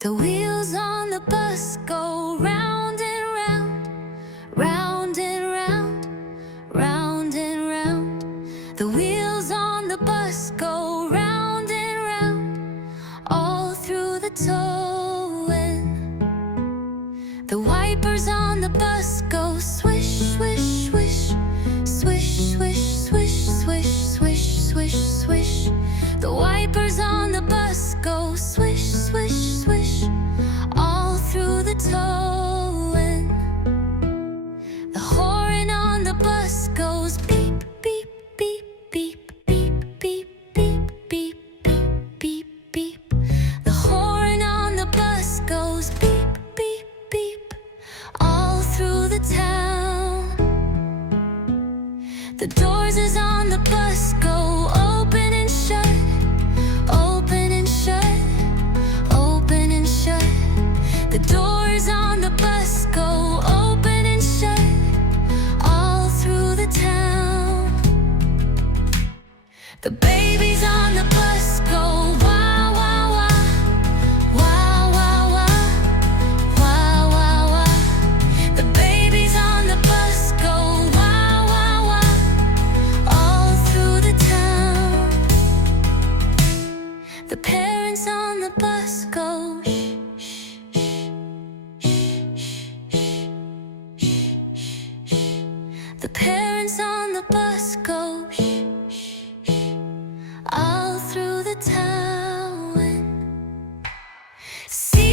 The wheels on the bus go round and round, round and round, round and round. The wheels on the bus go round and round, all through the towing. The wipers on the bus go swish, swish, swish, swish, swish, swish, swish, swish, swish, swish. The wipers on the bus go swish, swish, swish, all through the towing. The horn on the bus goes beep, beep, beep, beep, beep, beep, beep, beep, beep, beep, beep. The horn on the bus goes beep, beep, beep, all through the town. The doors is on the bus go open and shut, open and shut, open and shut. The doors on the bus go open and shut, all through the town. The babies on the bus go wah, wah, wah, wah, wah, wah, wah, wah, wah. The babies on the bus go wah, wah, wah, all through the town. The parents on the bus go shh, shh, shh, shh, shh, shh, shh. The parents on the bus go shh, shh, shh, all through the town. See